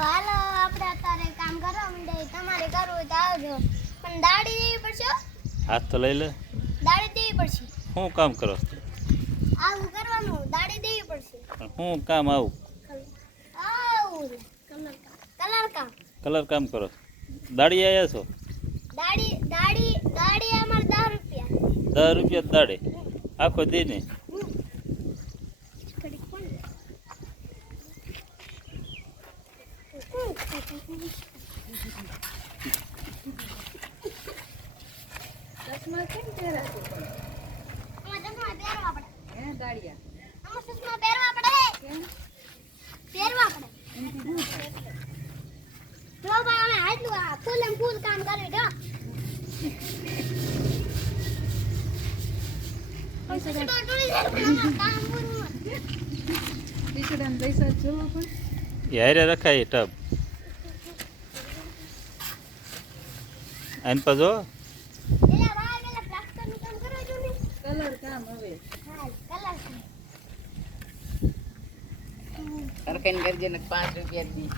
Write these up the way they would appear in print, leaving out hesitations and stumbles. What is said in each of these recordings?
હાલો આપણે અત્યારે કામ કરવા માંડે તમારે કરવું હોય તો આવજો પણ દાડી દેવી પડશે હો. હાથ તો લઈ લે. દાડી દેવી પડશે. શું કામ કરો? આવું કરવાનું દાડી દેવી પડશે. શું કામ આવું? આવું કલર કામ. કલર કામ કરો? દાડી આવ્યા છો? દાડી અમારે 10 રૂપિયા. 10 રૂપિયા દાડે આખો દી ને? ચશ્મા કેમ પહેરા છો પણ? ચશ્મા પહેરવા પડે. હે દાડિયા? આમાં ચશ્મા પહેરવા પડે. કેમ? પહેરવા પડે. એમથી શું થાય? જો ભાઈ અમે આટલું ફૂલ એમ ફૂલ કામ કરી દો. ટીચરાને પૈસા જોવો પણ એ હારે રખાય ટબ આને પાછો કલર કામ હવે સરખાઈને કરજે ને 5 રૂપિયા દી.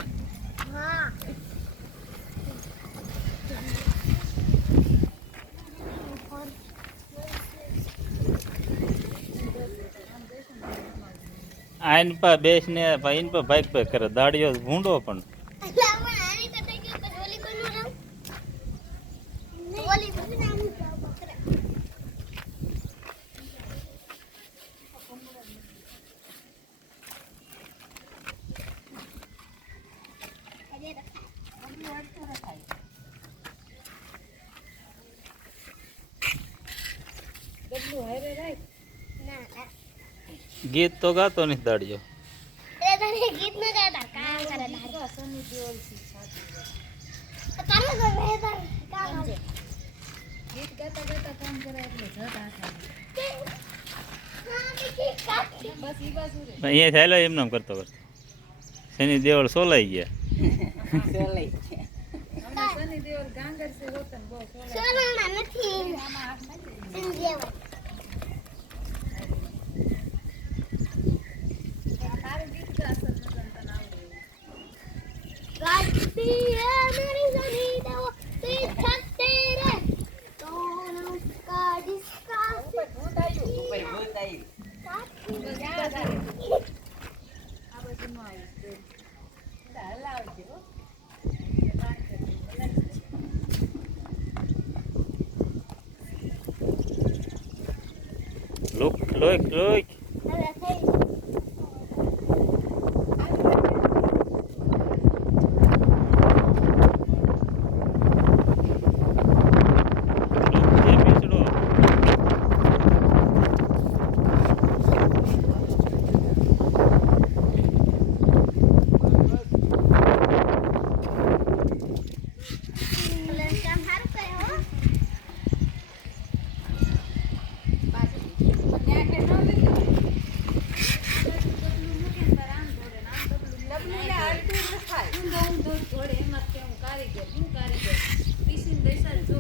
આઈન પા બેસને ઈન પા બાઈક પે કરે દાડીઓ ભૂંડો પણ ડબલું હારે રાખ. ગીત તો ગાતો નથી દાડીઓ. ગીત ન ગાતા કામ કરે સની દેઓલ થી સાચી કામ છે. ગીત ગાતા ગાતા કામ કરે એટલે જટ આખા બસ ઈ બાજુ રે અહીંયા થયેલો એમ નામ કરતો કરતો શનિ દેવળ સોલાઈ ગયા. સોલાઈ હમણાં સની દેઓલ ગાંગર છે હોતન બહુ સોલાઈ સોનાના નથી આમાં હાથ નથી સંજેવા તારું ગીત ગા અસર મગન તને આવડે गाती है मेरी ज़मीं वो पीछे तेरे दोनों का जिसका ઉપર ભૂત આવ્યું ઉપર ભૂત આવ્યું બસ યાદ આવે આ બધું નો આવ્યું હલાવજે હો લોક લોક લોક अरे सही लड़का हार पे हो કારીગર પીસીને દઈશ જો